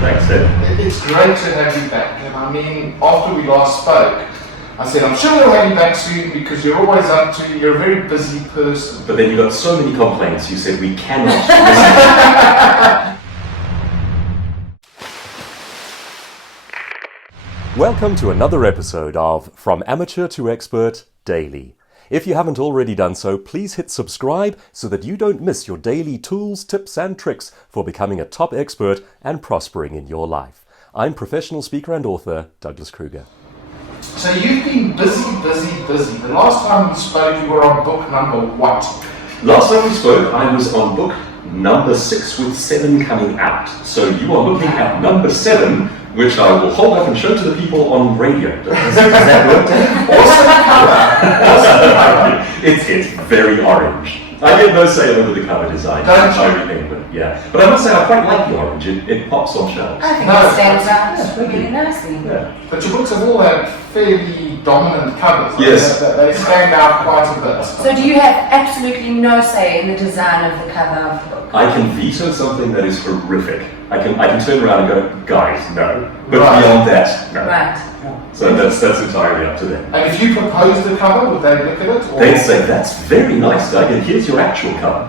Thanks, Dave. It's great to have you back. And I mean, after we last spoke, I said, I'm sure we'll have you back soon because you're always up to, you're a very busy person. But then you got so many complaints, you said we cannot listen. Welcome to another episode of From Amateur to Expert Daily. If you haven't already done so, please hit subscribe so that you don't miss your daily tools, tips and tricks for becoming a top expert and prospering in your life. I'm professional speaker and author Douglas Kruger. So you've been busy. The last time we spoke, you were on book number what? Last time we spoke, I was on book number 6 with 7 coming out. So you are looking at number 7, which I will hold up and show to the people on radio. Does that work? Awesome cover. It's very orange. I get no say over the cover design. Don't you? Everything, but yeah. But I must say I quite like the orange. It pops on shelves. I think it stands out really nicely. Yeah. But your books have all had fairly dominant covers. Yes. They stand out quite a bit. So do you have absolutely no say in the design of the cover of the book? I can veto something that is horrific. I can turn around and go, guys, no. But Right. beyond that, no. Right. So that's entirely up to them. And if you proposed the cover, would they look at it? Or? They'd say, that's very nice, Doug, and here's your actual cover.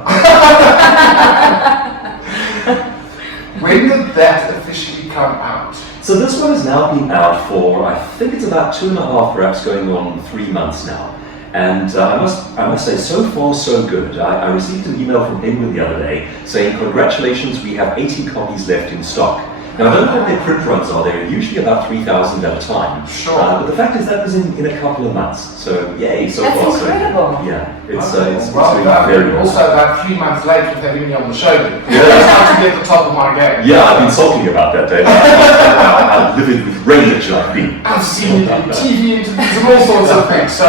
When did that officially come out? So this one has now been out for, I think it's about 2.5, perhaps going on 3 months now. And I must say, so far so good. I received an email from Penguin the other day saying, congratulations, we have 80 copies left in stock. Now I don't know what their print runs are, they're usually about 3,000 at a time. Sure. But the fact is that was in a couple of months. So yay, so That's far so incredible. good. Yeah, it's well doing done. very well. Also about 3 months late with having me on the show. Yeah. It's time to be at the top of my game. Yeah, I've been talking about that, Dave. I'm livid with rage, I've been. I've seen you in TV interviews and all sorts of things. So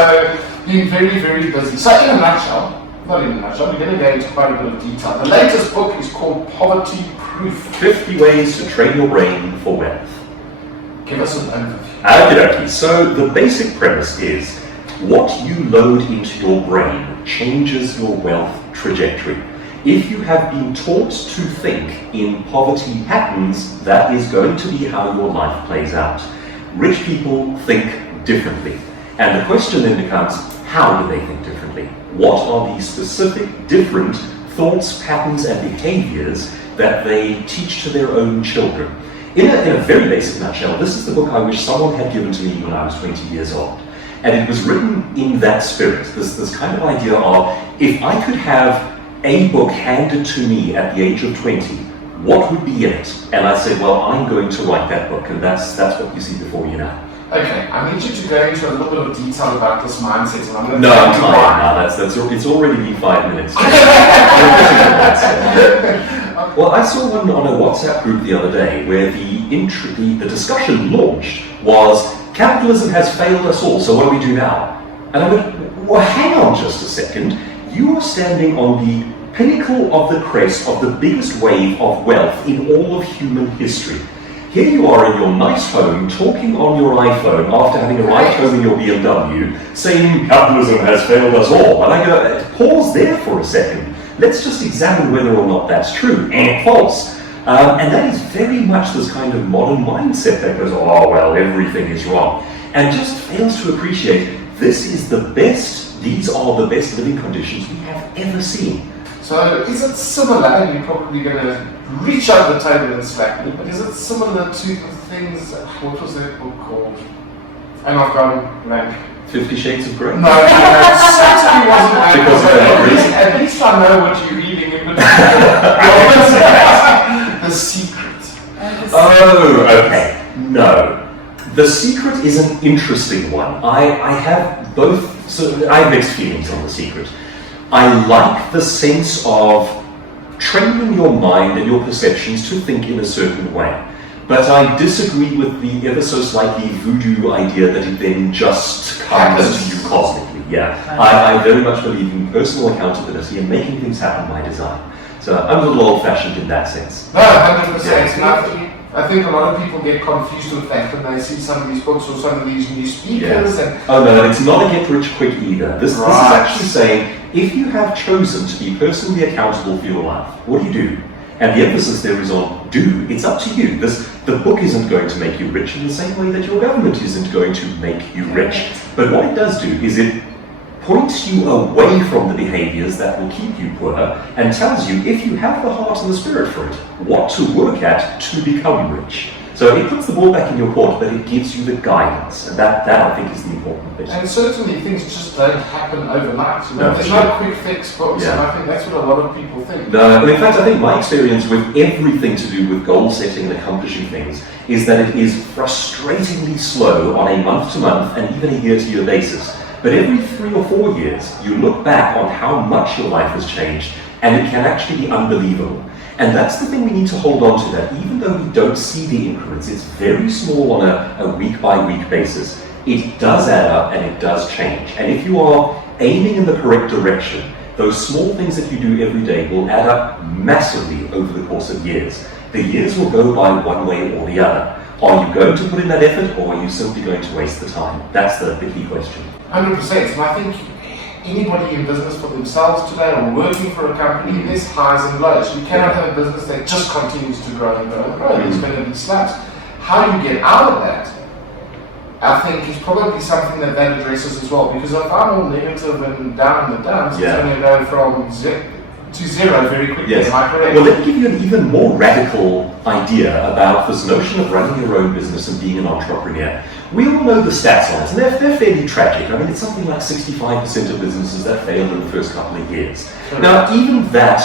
been very busy. So in a nutshell, not in a nutshell, we're going to go into quite a bit of detail. The latest book is called Poverty Proof. 50 Ways to Train Your Brain for Wealth. Give us an overview. Okey-dokey. So the basic premise is what you load into your brain changes your wealth trajectory. If you have been taught to think in poverty patterns, that is going to be how your life plays out. Rich people think differently. And the question then becomes, how do they think differently? What are the specific different thoughts, patterns, and behaviors that they teach to their own children? In a very basic nutshell, this is the book I wish someone had given to me when I was 20 years old. And it was written in that spirit, this kind of idea of, if I could have a book handed to me at the age of 20, what would be in it? And I said, well, I'm going to write that book, and that's what you see before you now. Okay, I need you to go into a little bit of detail about this mindset, and I'm going to No, I'm fine now. It's already been 5 minutes. Well, I saw one on a WhatsApp group the other day where the discussion launched was, capitalism has failed us all, so what do we do now? And I went, well, hang on just a second. You are standing on the pinnacle of the crest of the biggest wave of wealth in all of human history. Here you are in your nice home, talking on your iPhone after having arrived home in your BMW, saying capitalism has failed us all. And I go, pause there for a second. Let's just examine whether or not that's true and false. And that is very much this kind of modern mindset that goes, oh, well, everything is wrong. And just fails to appreciate these are the best living conditions we have ever seen. So is it similar, and you're probably going to reach over the table and slap me, but is it similar to the things, what was that book called? And I've gone blank. 50 Shades of Grey? No, it certainly wasn't that. Because of that reason. At least I know what you're reading in between. The Secret. Oh, okay. No. The Secret is an interesting one. I have mixed feelings on The Secret. I like the sense of training your mind and your perceptions to think in a certain way. But I disagree with the ever so slightly voodoo idea that it then just comes to you cosmically. Yeah, I very much believe in personal accountability and making things happen by design. So I'm a little old-fashioned in that sense. No, 100%. I think a lot of people get confused with that when they see some of these books or some of these new speakers. And oh no, it's not a get-rich-quick either. This is actually saying, if you have chosen to be personally accountable for your life, what do? And the emphasis there is on do. It's up to you. The book isn't going to make you rich in the same way that your government isn't going to make you rich. But what it does do is it points you away from the behaviors that will keep you poor and tells you, if you have the heart and the spirit for it, what to work at to become rich. So it puts the ball back in your court, but it gives you the guidance, and that I think is the important bit. And certainly things just don't happen overnight. No, there's no quick fix books, and I think that's what a lot of people think. No, in fact, I think my experience with everything to do with goal setting and accomplishing things is that it is frustratingly slow on a month-to-month and even a year-to-year basis. But every 3 or 4 years, you look back on how much your life has changed, and it can actually be unbelievable. And that's the thing we need to hold on to, that even though we don't see the increments, it's very small on a week-by-week basis. It does add up and it does change. And if you are aiming in the correct direction, those small things that you do every day will add up massively over the course of years. The years will go by one way or the other. Are you going to put in that effort, or are you simply going to waste the time? That's the key question. 100%. And I think anybody in business for themselves today or working for a company, there's highs and lows. You cannot have a business that just continues to grow and grow and grow. There's going to be slaps. How you get out of that, I think, is probably something that addresses as well. Because if I'm all negative and down in the dumps, it's going to go from to zero very quickly. Yes. Am I correct? Well, let me give you an even more radical idea about this notion of running your own business and being an entrepreneur. We all know the stats on it, and they're fairly tragic. I mean, it's something like 65% of businesses that fail in the first couple of years. Correct. Now, even that,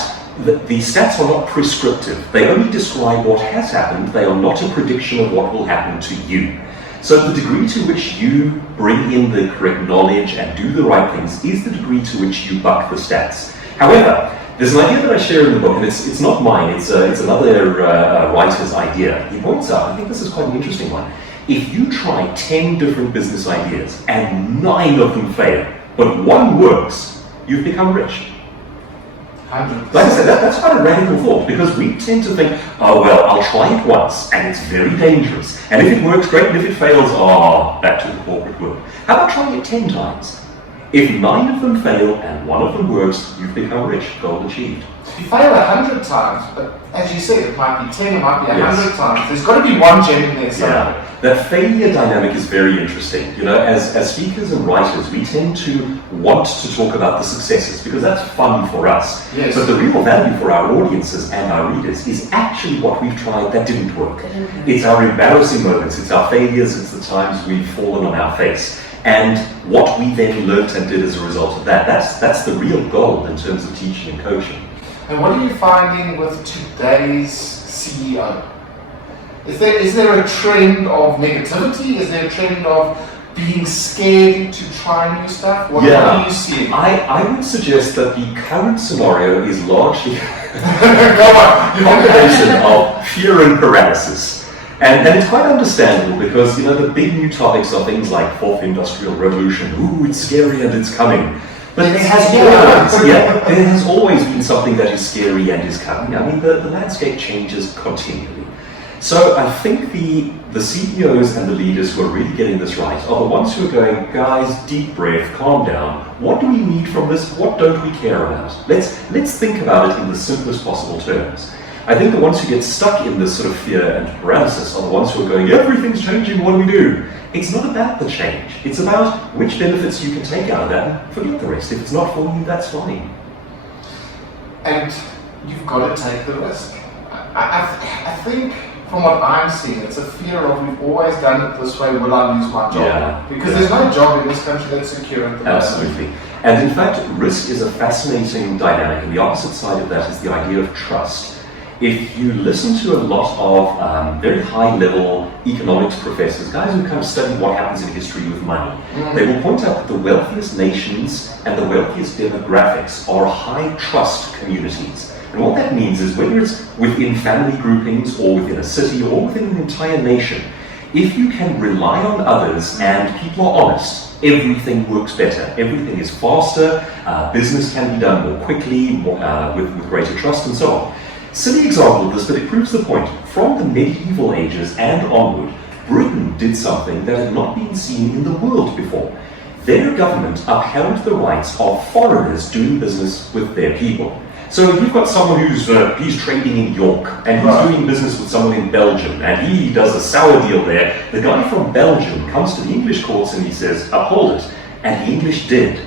the stats are not prescriptive. They only describe what has happened. They are not a prediction of what will happen to you. So the degree to which you bring in the correct knowledge and do the right things is the degree to which you buck the stats. However, there's an idea that I share in the book, and it's not mine, it's another writer's idea. He points out, I think this is quite an interesting one. If you try 10 different business ideas and 9 of them fail, but one works, you've become rich. 100%. Like I said, that's quite a radical thought, because we tend to think, oh well, I'll try it once, and it's very dangerous. And if it works, great, and if it fails, back to the corporate world. How about trying it 10 times? If 9 of them fail and 1 of them works, you've become rich, goal achieved. You fail 100 times, but as you said, it might be 10, it might be 100 Yes. times. There's got to be one gem in there somewhere. Yeah, that failure dynamic is very interesting. You know, as speakers and writers, we tend to want to talk about the successes because that's fun for us. Yes. But the real value for our audiences and our readers is actually what we've tried that didn't work. It's our embarrassing moments, it's our failures, it's the times we've fallen on our face. And what we then learnt and did as a result of that. That's the real goal in terms of teaching and coaching. And what are you finding with today's CEO? Is there a trend of negativity? Is there a trend of being scared to try new stuff? What are you seeing? I would suggest that the current scenario is largely a combination of fear and paralysis. And it's quite understandable because, you know, the big new topics are things like Fourth Industrial Revolution. Ooh, it's scary and it's coming. But there has always been something that is scary and is coming. I mean, the landscape changes continually. So I think the CEOs and the leaders who are really getting this right are the ones who are going, guys, deep breath, calm down. What do we need from this? What don't we care about? Let's think about it in the simplest possible terms. I think the ones who get stuck in this sort of fear and paralysis are the ones who are going, everything's changing, what do we do? It's not about the change. It's about which benefits you can take out of that and forget the rest. If it's not for you, that's fine. And you've got to take the risk. I think from what I'm seeing, it's a fear of we've always done it this way, will I lose my job? Because there's no job in this country that's secure at the moment. Absolutely. And in fact, risk is a fascinating dynamic, and the opposite side of that is the idea of trust. If you listen to a lot of very high-level economics professors, guys who kind of study what happens in history with money, they will point out that the wealthiest nations and the wealthiest demographics are high-trust communities. And what that means is whether it's within family groupings or within a city or within an entire nation, if you can rely on others and people are honest, everything works better. Everything is faster, business can be done more quickly, with greater trust and so on. Silly example of this, but it proves the point. From the medieval ages and onward, Britain did something that had not been seen in the world before. Their government upheld the rights of foreigners doing business with their people. So you've got someone who's he's trading in York, and he's doing business with someone in Belgium, and he does a sour deal there. The guy from Belgium comes to the English courts and he says, uphold it. And the English did.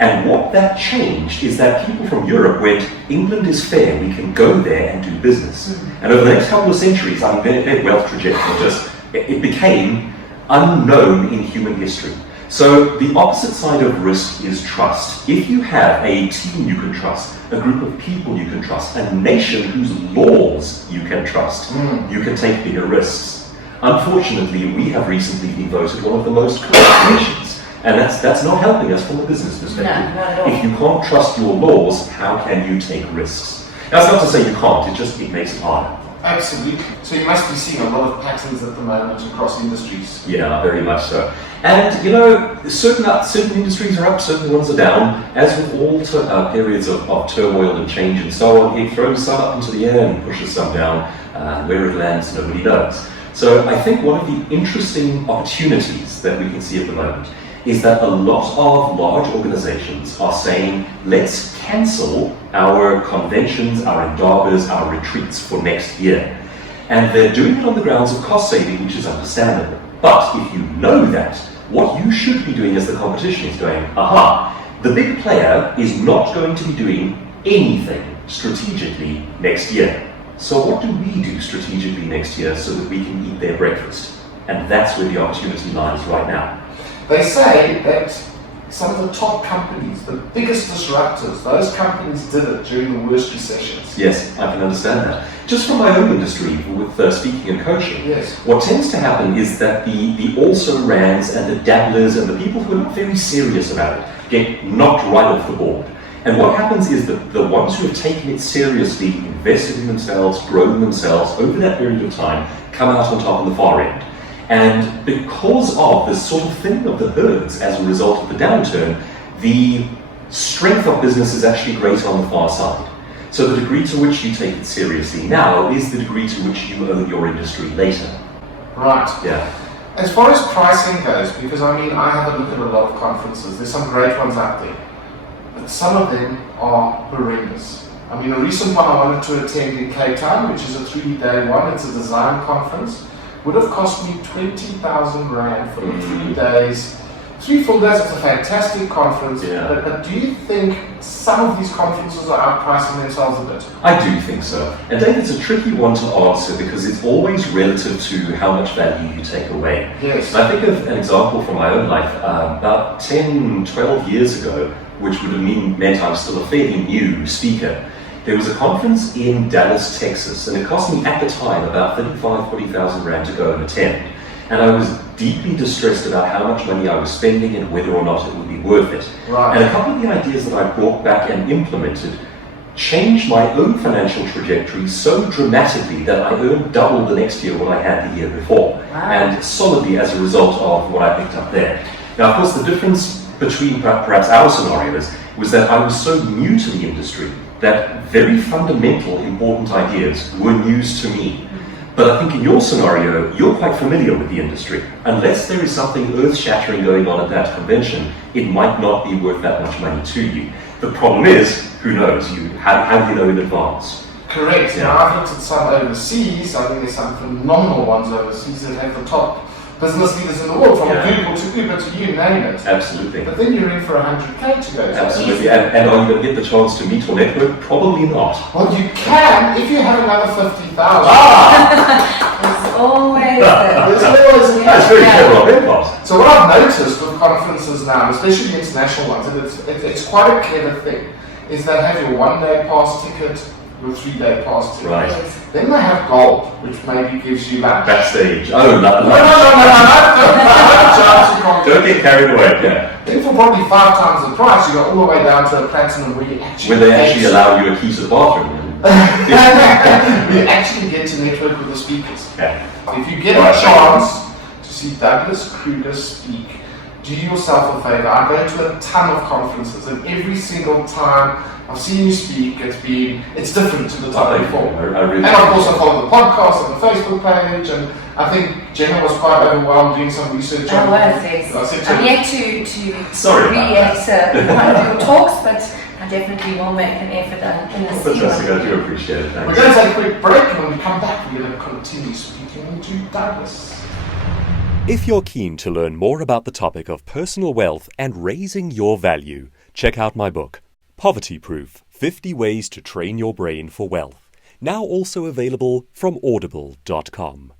And what that changed is that people from Europe went, England is fair, we can go there and do business. And over the next couple of centuries, I mean, their wealth trajectory it became unknown in human history. So the opposite side of risk is trust. If you have a team you can trust, a group of people you can trust, a nation whose laws you can trust, you can take bigger risks. Unfortunately, we have recently been voted one of the most corrupt nations, and that's not helping us from a business perspective. No, not at all. If you can't trust your laws, how can you take risks? That's not to say you can't, it makes it harder. Absolutely. So you must be seeing a lot of patterns at the moment across industries. Yeah, very much so. And you know, certain industries are up, certain ones are down. As with all periods of turmoil and change and so on, it throws some up into the air and pushes some down. Where it lands, nobody knows. So I think one of the interesting opportunities that we can see at the moment is that a lot of large organizations are saying, let's cancel our conventions, our indabas, our retreats for next year. And they're doing it on the grounds of cost saving, which is understandable. But if you know that, what you should be doing as the competition is going, the big player is not going to be doing anything strategically next year. So what do we do strategically next year so that we can eat their breakfast? And that's where the opportunity lies right now. They say that some of the top companies, the biggest disruptors, those companies did it during the worst recessions. Yes, I can understand that. Just from my own industry, with speaking and coaching, yes. What tends to happen is that the also-rans and the dabblers and the people who are not very serious about it get knocked right off the board. And what happens is that the ones who have taken it seriously, invested in themselves, grown themselves over that period of time, come out on top on the far end. And because of this sort of thinning of the herds as a result of the downturn, the strength of business is actually greater on the far side. So the degree to which you take it seriously now is the degree to which you own your industry later. Right. Yeah. As far as pricing goes, because I mean, I have a look at a lot of conferences. There's some great ones out there, but some of them are horrendous. I mean, a recent one I wanted to attend in Cape Town, which is a 3-day one. It's a design conference. Would have cost me 20,000 Rand for 3 days. 3 full days. It's a fantastic conference. Yeah. But do you think some of these conferences are outpricing themselves a bit? I do think so. And Dave, it's a tricky one to answer because it's always relative to how much value you take away. Yes. I think of an example from my own life. About 10, 12 years ago, which would have meant I was still a fairly new speaker, there was a conference in Dallas, Texas, and it cost me at the time about 40,000 Rand to go and attend. And I was deeply distressed about how much money I was spending and whether or not it would be worth it. Right. And a couple of the ideas that I brought back and implemented changed my own financial trajectory so dramatically that I earned double the next year what I had the year before. Wow. And solidly as a result of what I picked up there. Now, of course, the difference between perhaps our scenarios was that I was so new to the industry that very fundamental, important ideas were news to me. But I think in your scenario, you're quite familiar with the industry. Unless there is something earth-shattering going on at that convention, it might not be worth that much money to you. The problem is, who knows? How do you know in advance? Correct. Yeah. Now, I've looked at some overseas. I think there's some phenomenal ones overseas that have the top business leaders in the world, from Google to Uber to you, name it. Absolutely. But then you're in for 100K to go. Absolutely. And are you going to get the chance to meet or network? Probably not. Well, you can if you have another 50,000. It's always There's always That's very clever on their part. So what I've noticed with conferences now, especially the international ones, and it's quite a clever thing, is they have your 1-day pass ticket, your 3-day pass ticket. Right. Then they have gold, which maybe gives you lunch. Backstage. Oh, No. Don't get carried away. Yeah. Then for probably 5 times the price, you go all the way down to a platinum where you actually When they actually allow you a key to the bathroom. you actually get to network with the speakers. Yeah. If you get a chance to see Douglas Kruger speak, do yourself a favor. I go to a ton of conferences, and every single time I've seen you speak, it's different to the time before. And of course I follow the podcast and the Facebook page, and I think Jenna was quite overwhelmed doing some research on yes. I'm yet to Sorry read one of your talks, but I definitely will make an effort in this Fantastic, season. I do appreciate it. We're Thanks. going to take a quick break, and when we come back, we're going to continue speaking to Douglas. If you're keen to learn more about the topic of personal wealth and raising your value, check out my book, Poverty Proof: 50 Ways to Train Your Brain for Wealth, now also available from audible.com.